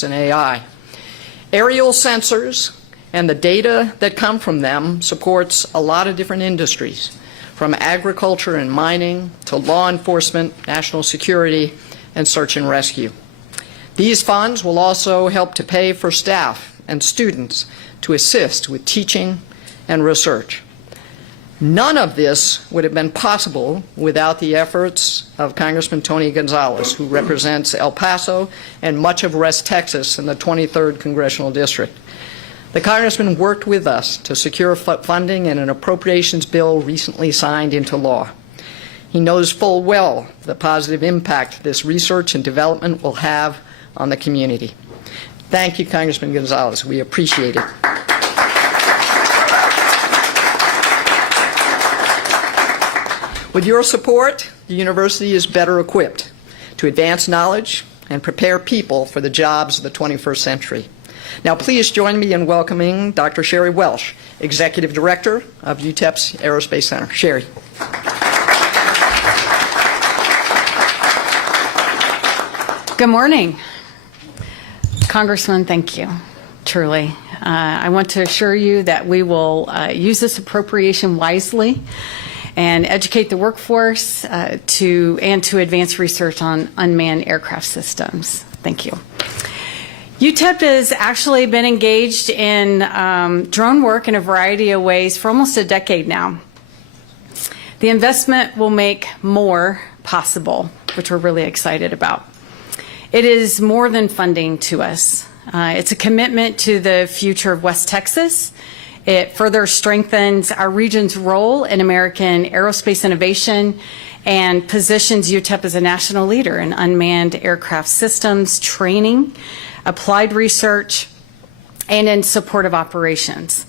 science and AI. Aerial sensors and the data that come from them supports a lot of different industries, from agriculture and mining to law enforcement, national security, and search and rescue. These funds will also help to pay for staff and students to assist with teaching and research. None of this would have been possible without the efforts of Congressman Tony Gonzales, who represents El Paso and much of West Texas in the 23rd Congressional District. The Congressman worked with us to secure funding in an appropriations bill recently signed into law. He knows full well the positive impact this research and development will have on the community. Thank you, Congressman Gonzales. We appreciate it. With your support, the university is better equipped to advance knowledge and prepare people for the jobs of the 21st century. Now, please join me in welcoming Dr. Sherry Welsh, Executive Director of UTEP's Aerospace Center. Sherry. Good morning. Congressman, thank you, truly. I want to assure you that we will use this appropriation wisely and educate the workforce to advance research on unmanned aircraft systems. Thank you. UTEP has actually been engaged in drone work in a variety of ways for almost a decade now. The investment will make more possible, which we're really excited about. It is more than funding to us. It's a commitment to the future of West Texas. It further strengthens our region's role in American aerospace innovation and positions UTEP as a national leader in unmanned aircraft systems, training, applied research, and in support of operations.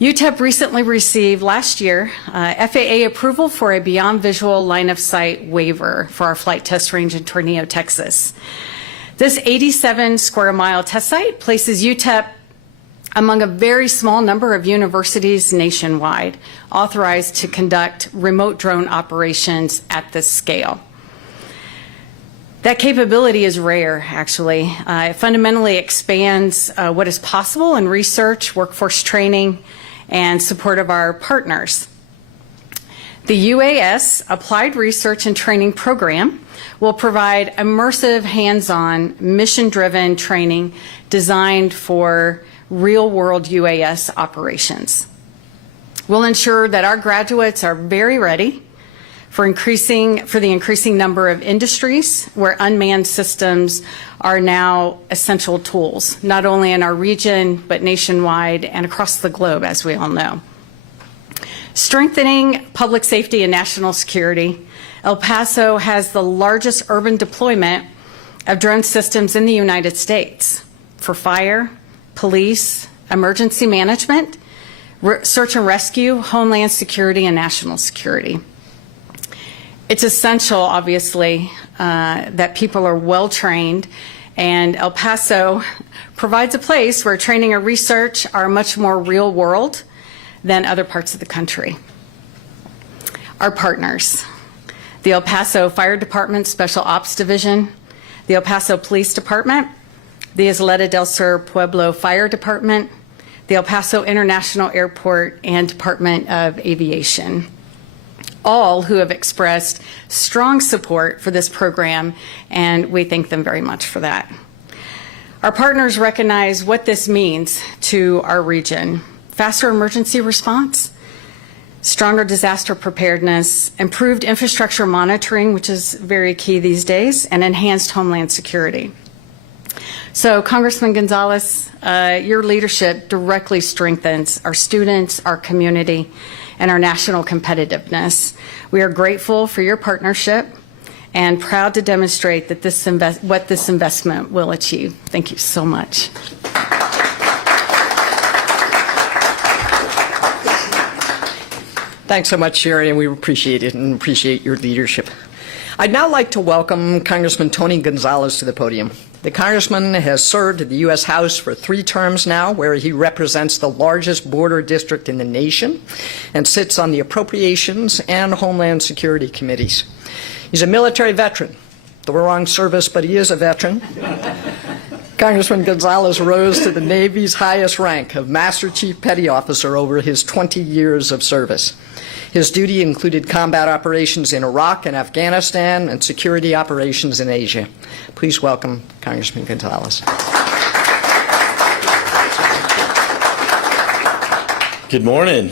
UTEP recently received last year FAA approval for a beyond visual line of sight waiver for our flight test range in Tornillo, Texas. This 87 square mile test site places UTEP among a very small number of universities nationwide authorized to conduct remote drone operations at this scale. That capability is rare, actually. It fundamentally expands what is possible in research, workforce training, and support of our partners. The UAS Applied Research and Training Program will provide immersive, hands-on, mission-driven training designed for real-world UAS operations. We'll ensure that our graduates are very ready for the increasing number of industries where unmanned systems are now essential tools, not only in our region, but nationwide and across the globe, as we all know. Strengthening public safety and national security, El Paso has the largest urban deployment of drone systems in the United States for fire, police, emergency management, search and rescue, homeland security, and national security. It's essential, obviously, that people are well trained, and El Paso provides a place where training and research are much more real world than other parts of the country. Our partners, the El Paso Fire Department Special Ops Division, the El Paso Police Department, the Isleta del Sur Pueblo Fire Department, the El Paso International Airport, and Department of Aviation, all who have expressed strong support for this program, and we thank them very much for that. Our partners recognize what this means to our region: faster emergency response, stronger disaster preparedness, improved infrastructure monitoring, which is very key these days, and enhanced homeland security. So, Congressman Gonzales, your leadership directly strengthens our students, our community, and our national competitiveness. We are grateful for your partnership and proud to demonstrate that what this investment will achieve. Thank you so much. Thanks so much, Sherry, and we appreciate it and appreciate your leadership. I'd now like to welcome Congressman Tony Gonzales to the podium. The Congressman has served in the U.S. House for 3 terms now, where he represents the largest border district in the nation and sits on the Appropriations and Homeland Security Committees. He's a military veteran, the wrong service, but he is a veteran. Congressman Gonzales rose to the Navy's highest rank of Master Chief Petty Officer over his 20 years of service. His duty included combat operations in Iraq and Afghanistan and security operations in Asia. Please welcome Congressman Gonzales. Good morning.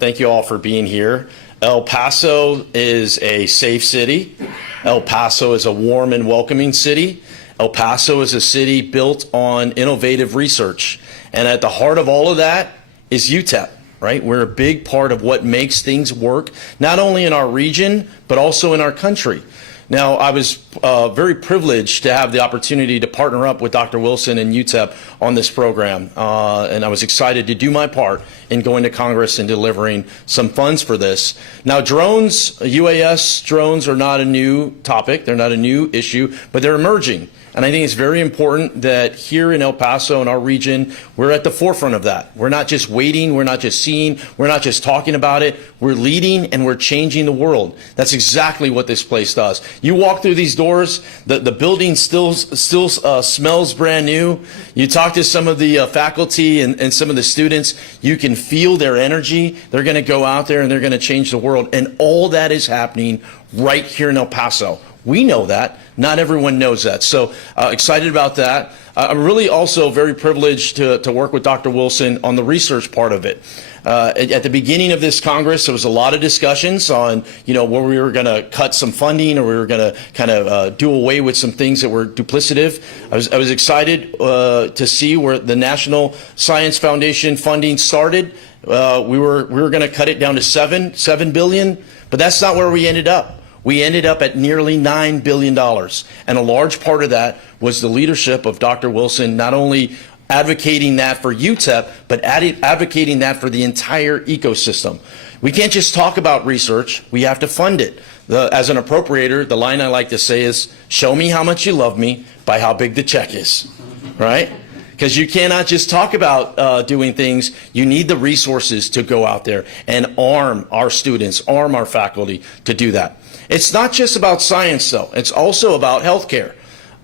Thank you all for being here. El Paso is a safe city. El Paso is a warm and welcoming city. El Paso is a city built on innovative research. And at the heart of all of that is UTEP, right? We're a big part of what makes things work, not only in our region, but also in our country. Now, I was very privileged to have the opportunity to partner up with Dr. Wilson and UTEP on this program, and I was excited to do my part in going to Congress and delivering some funds for this. Now, drones, UAS drones are not a new topic. They're not a new issue, but they're emerging. And I think it's very important that here in El Paso, in our region, we're at the forefront of that. We're not just waiting, we're not just seeing, we're not just talking about it. We're leading and we're changing the world. That's exactly what this place does. You walk through these doors, the building still smells brand new. You talk to some of the faculty and some of the students, you can feel their energy. They're going to go out there and they're going to change the world. And all that is happening right here in El Paso. We know that. Not everyone knows that. So excited about that. I'm really also very privileged to work with Dr. Wilson on the research part of it. At the beginning of this Congress, there was a lot of discussions on, where we were going to cut some funding or we were going to kind of do away with some things that were duplicative. I was excited to see where the National Science Foundation funding started. We were going to cut it down to $7 billion, but that's not where we ended up. We ended up at nearly $9 billion. And a large part of that was the leadership of Dr. Wilson, not only advocating that for UTEP, but advocating that for the entire ecosystem. We can't just talk about research, we have to fund it. As an appropriator, the line I like to say is, show me how much you love me by how big the check is, right? Because you cannot just talk about doing things. You need the resources to go out there and arm our students, arm our faculty to do that. It's not just about science, though. It's also about healthcare.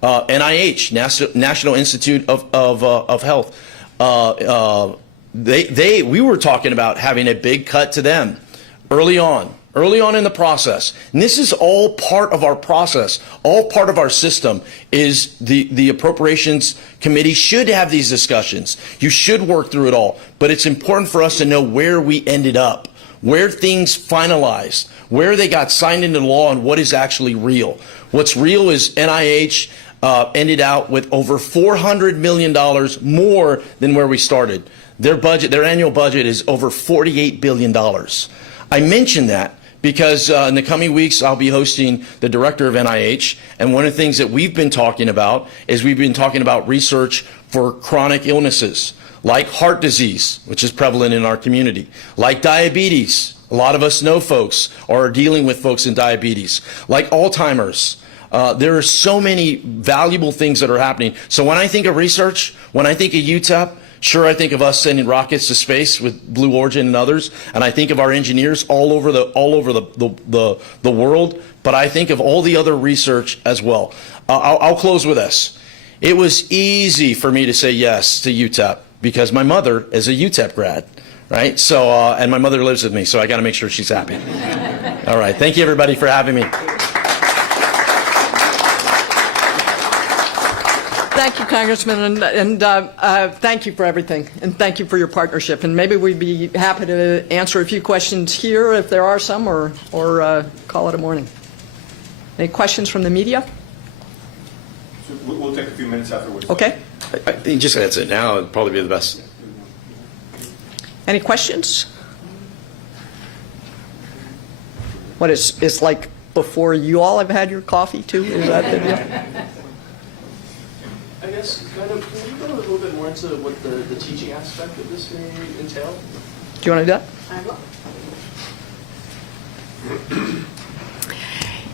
NIH, National Institute of Health. We were talking about having a big cut to them early on in the process. And this is all part of our process, all part of our system. Is the Appropriations Committee should have these discussions. You should work through it all. But it's important for us to know where we ended up, where things finalized, where they got signed into law, and what is actually real. What's real is NIH ended out with over $400 million more than where we started. Their annual budget is over $48 billion. I mention that because in the coming weeks, I'll be hosting the director of NIH, and one of the things that we've been talking about is we've been talking about research for chronic illnesses, like heart disease, which is prevalent in our community, like diabetes. A lot of us know folks or are dealing with folks in diabetes, like Alzheimer's. There are so many valuable things that are happening. So when I think of research, when I think of UTEP, sure, I think of us sending rockets to space with Blue Origin and others, and I think of our engineers all over the world. But I think of all the other research as well. I'll close with this. It was easy for me to say yes to UTEP because my mother is a UTEP grad. Right? So, and my mother lives with me, so I got to make sure she's happy. All right. Thank you, everybody, for having me. Thank you, Congressman, and thank you for everything, and thank you for your partnership. And maybe we'd be happy to answer a few questions here if there are some, or call it a morning. Any questions from the media? So we'll take a few minutes afterwards. Okay. I think just answer it now would probably be the best. Any questions? What is it's like before you all have had your coffee too? Is that the deal? I guess, can you go a little bit more into what the teaching aspect of this may entail? Do you want to do that? I will.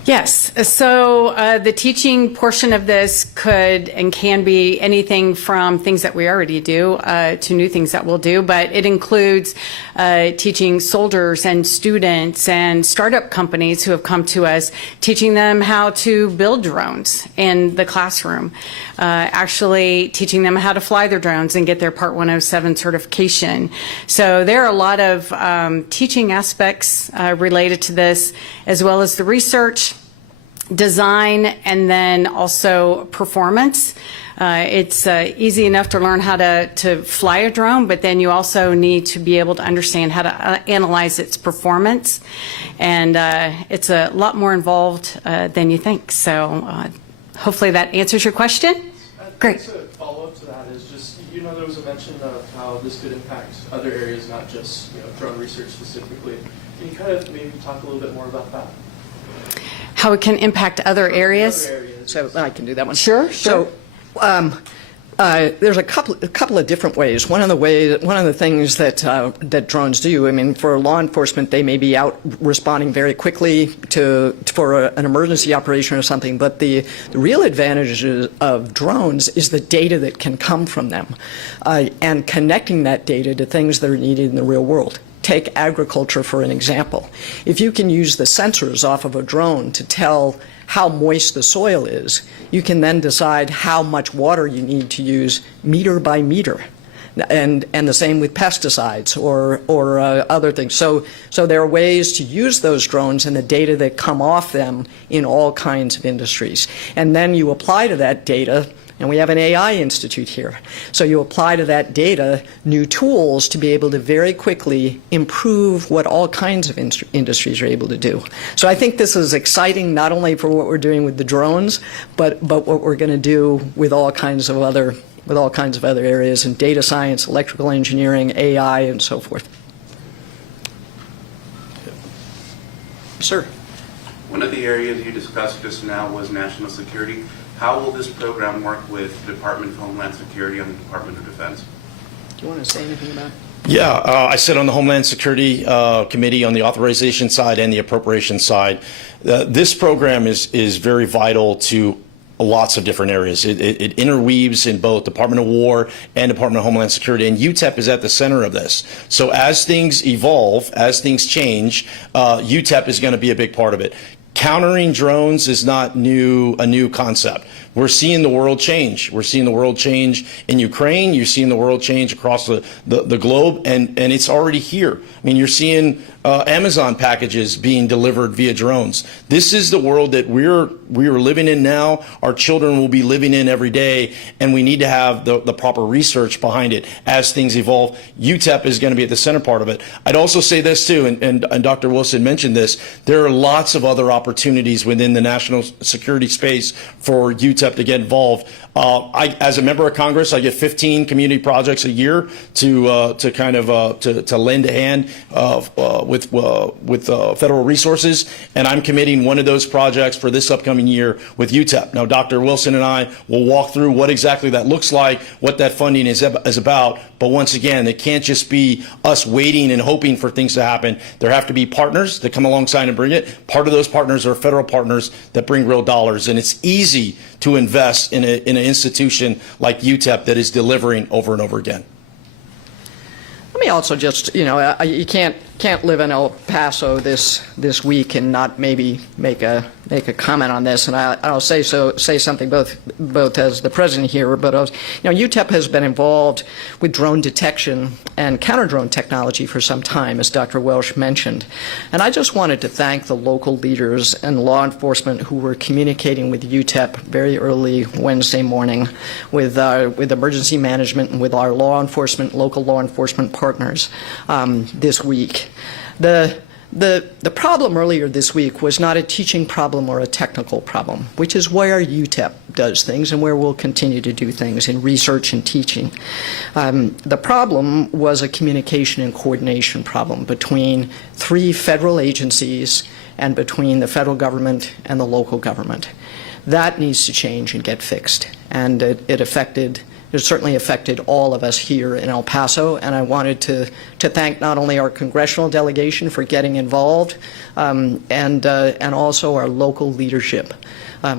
Yes. So the teaching portion of this could and can be anything from things that we already do to new things that we'll do, but it includes teaching soldiers and students and startup companies who have come to us, teaching them how to build drones in the classroom, actually teaching them how to fly their drones and get their Part 107 certification. So there are a lot of teaching aspects related to this, as well as the research, design, and then also performance. It's easy enough to learn how to fly a drone, but then you also need to be able to understand how to analyze its performance. And it's a lot more involved than you think. So hopefully that answers your question. Great. A follow-up to that is just, there was a mention of how this could impact other areas, not just, drone research specifically. Can you kind of maybe talk a little bit more about that? How it can impact other areas? So I can do that one. Sure. So there's a couple of different ways. One of the things that drones do, I mean, for law enforcement, they may be out responding very quickly for an emergency operation or something. But the real advantage of drones is the data that can come from them, and connecting that data to things that are needed in the real world. Take agriculture for an example. If you can use the sensors off of a drone to tell how moist the soil is, you can then decide how much water you need to use meter by meter. And the same with pesticides or other things. So there are ways to use those drones and the data that come off them in all kinds of industries. And then you apply to that data, and we have an AI institute here. So you apply to that data new tools to be able to very quickly improve what all kinds of industries are able to do. So I think this is exciting not only for what we're doing with the drones, but what we're going to do with all kinds of other areas in data science, electrical engineering, AI, and so forth. Sir. One of the areas you discussed just now was national security. How will this program work with the Department of Homeland Security and the Department of Defense? Do you want to say anything about it? Yeah, I sit on the Homeland Security Committee on the authorization side and the appropriations side. This program is very vital to lots of different areas. It interweaves in both Department of War and Department of Homeland Security, and UTEP is at the center of this. So as things evolve, as things change, UTEP is going to be a big part of it. Countering drones is not a new concept. We're seeing the world change. We're seeing the world change in Ukraine. You're seeing the world change across the globe, and it's already here. I mean, you're seeing Amazon packages being delivered via drones. This is the world that we're living in now. Our children will be living in every day, and we need to have the proper research behind it as things evolve. UTEP is going to be at the center part of it. I'd also say this too, and Dr. Wilson mentioned this, there are lots of other opportunities within the national security space for UTEP to get involved. As a member of Congress, I get 15 community projects a year to lend a hand with federal resources, and I'm committing one of those projects for this upcoming year with UTEP. Now, Dr. Wilson and I will walk through what exactly that looks like, what that funding is about. But once again, it can't just be us waiting and hoping for things to happen. There have to be partners that come alongside and bring it. Part of those partners are federal partners that bring real dollars, and it's easy to invest in an institution like UTEP that is delivering over and over again. Let me also just, you can't live in El Paso this week and not maybe make a comment on this, and I'll say something both as the president here, but UTEP has been involved with drone detection and counter-drone technology for some time, as Dr. Welsh mentioned, and I just wanted to thank the local leaders and law enforcement who were communicating with UTEP very early Wednesday morning with emergency management and with our local law enforcement partners this week. The problem earlier this week was not a teaching problem or a technical problem, which is where UTEP does things and where we'll continue to do things in research and teaching. The problem was a communication and coordination problem between 3 federal agencies and between the federal government and the local government. That needs to change and get fixed, and it affected it certainly affected all of us here in El Paso, and I wanted to thank not only our congressional delegation for getting involved, and also our local leadership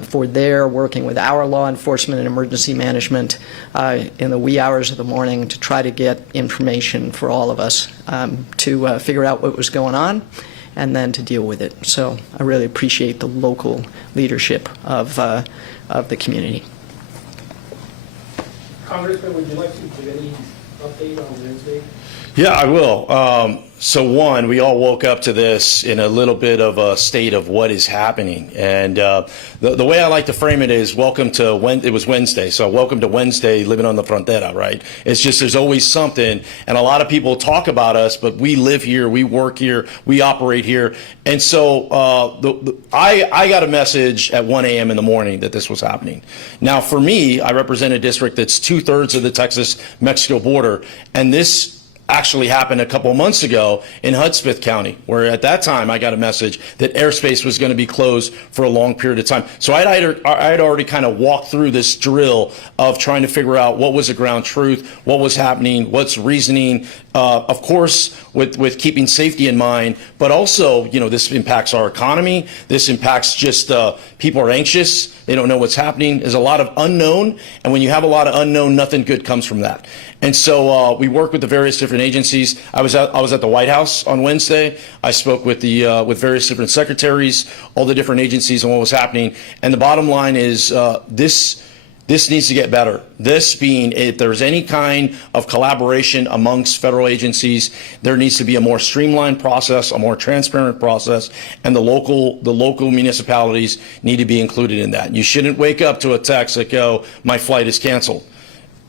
for their working with our law enforcement and emergency management in the wee hours of the morning to try to get information for all of us to figure out what was going on and then to deal with it. So I really appreciate the local leadership of the community. Congressman, would you like to give any update on Wednesday? Yeah, I will. So one, we all woke up to this in a little bit of a state of what is happening. And the way I like to frame it is welcome to, it was Wednesday, so welcome to Wednesday living on the frontera, right? It's just there's always something, and a lot of people talk about us, but we live here, we work here, we operate here. And so I got a message at 1 a.m. in the morning that this was happening. Now, for me, I represent a district that's 2/3 of the Texas-Mexico border, and this actually happened a couple of months ago in Hudspeth County, where at that time I got a message that airspace was going to be closed for a long period of time. So I'd already kind of walked through this drill of trying to figure out what was the ground truth, what was happening, what's reasoning, of course, with keeping safety in mind, but also, you know, this impacts our economy. This impacts just people are anxious. They don't know what's happening. There's a lot of unknown, and when you have a lot of unknown, nothing good comes from that. And so we work with the various different agencies. I was at the White House on Wednesday. I spoke with with various different secretaries, all the different agencies, and what was happening. And the bottom line is this needs to get better. This being, if there's any kind of collaboration amongst federal agencies, there needs to be a more streamlined process, a more transparent process, and the local municipalities need to be included in that. You shouldn't wake up to a text that go, my flight is canceled.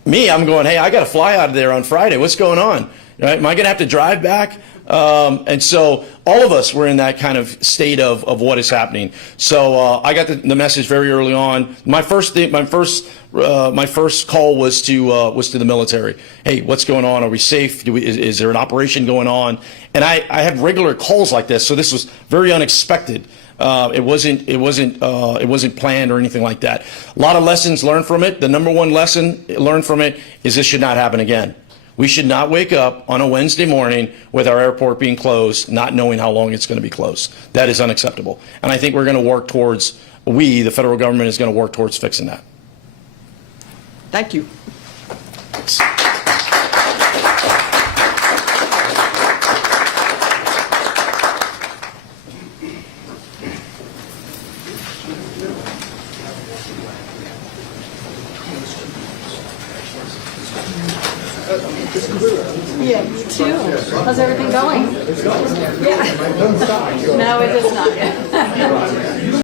Me, I'm going, hey, I got to fly out of there on Friday. What's going on? Right? Am I going to have to drive back? And so all of us were in that kind of state of what is happening. So I got the message very early on. My first call was to the military. Hey, what's going on? Are we safe? Is there an operation going on? And I have regular calls like this, so this was very unexpected. It wasn't planned or anything like that. A lot of lessons learned from it. The number one lesson learned from it is this should not happen again. We should not wake up on a Wednesday morning with our airport being closed, not knowing how long it's going to be closed. That is unacceptable. And I think we're going to work towards, the federal government is going to work towards fixing that. Thank you. Yeah, you too. How's everything going? Yeah. No, it is not.